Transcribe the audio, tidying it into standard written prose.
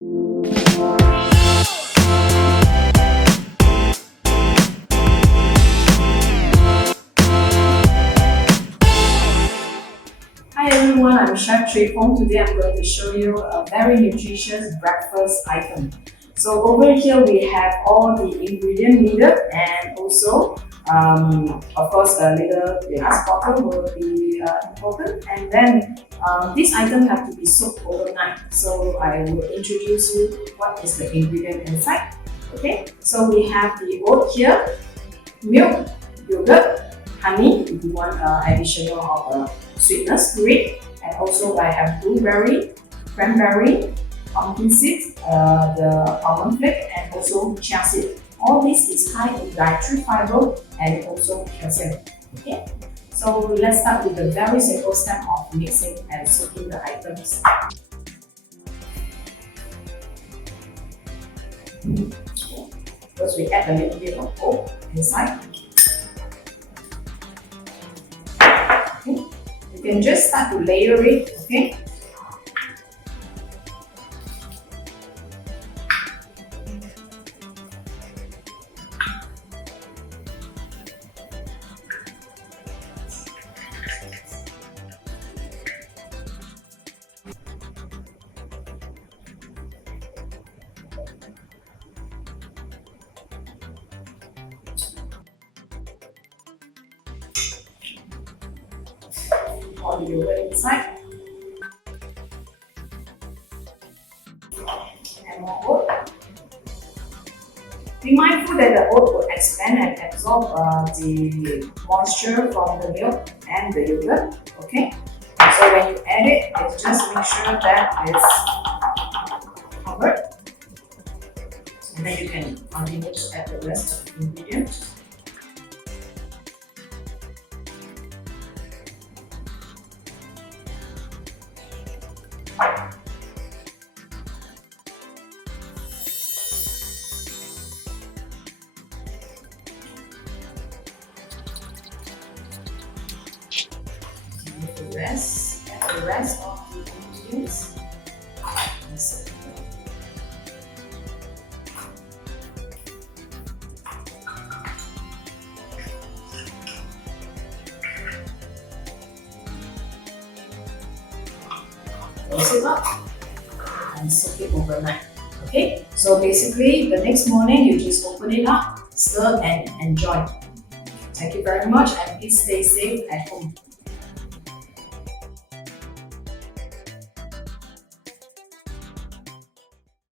Hi everyone, I'm Chef Chui Fong. Today I'm going to show you a very nutritious breakfast item. So over here we have all the ingredients needed, and also of course a little glass bottle will be important, and then this item have to be soaked overnight. So I will introduce you what is the ingredient inside. Okay, so we have the oat here, milk, yogurt, honey if you want additional of sweetness to it, and also I have blueberry, cranberry, pumpkin seeds, the almond flake, and also chia seed. All this is high in dietary fiber and also calcium. Okay, so let's start with the very simple step of mixing and soaking the items. First, we add a little bit of oat inside. Okay. You can just start to layer it, okay? All the yogurt inside. And more oat. Be mindful that the oat will expand and absorb the moisture from the milk and the yogurt. Okay. So when you add it, just make sure that it's covered. And then you can continue to add the rest of the ingredients. The rest of the ingredients. Close it up and soak it overnight. Okay, so basically the next morning you just open it up, stir and enjoy. Thank you very much, and please stay safe at home.